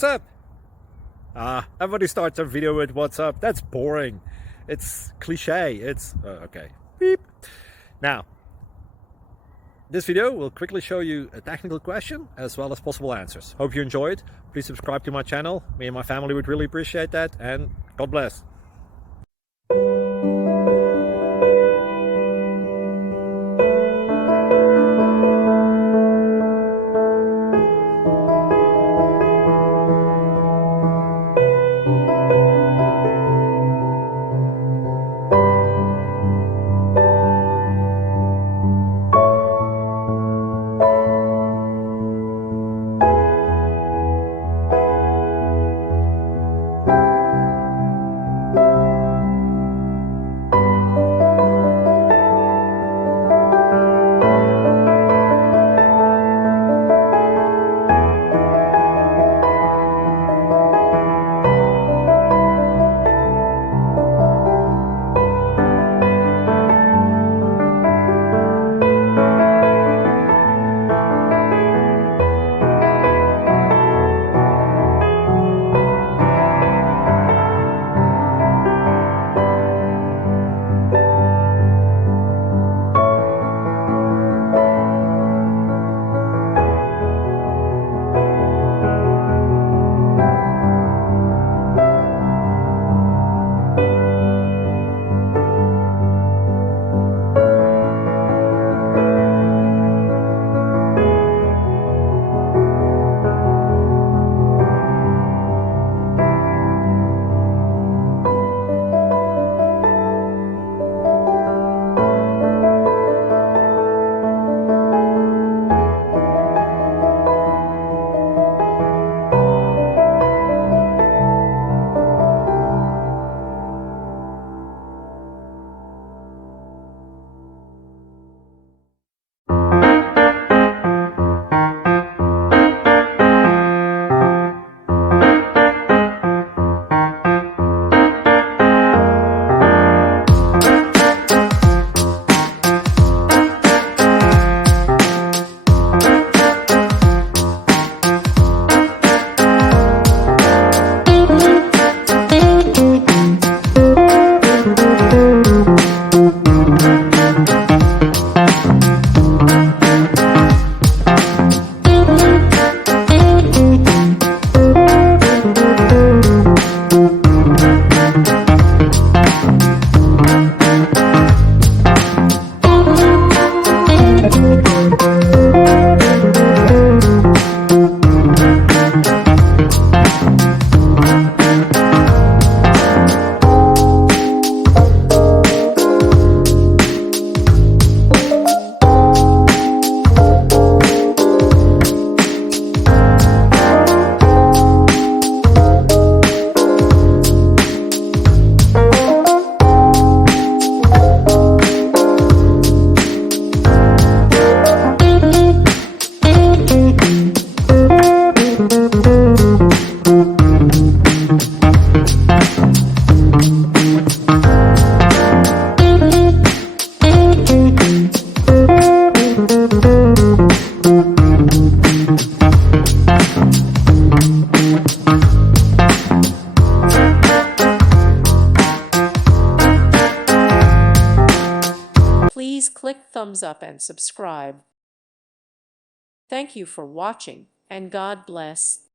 What's up? Everybody starts their video with what's up. That's boring. It's cliche. It's okay. Beep. Now, this video will quickly show you a technical question as well as possible answers. Hope you enjoyed. Please subscribe to my channel. Me and my family would really appreciate that, and God bless. Please click thumbs up and subscribe. Thank you for watching, and God bless.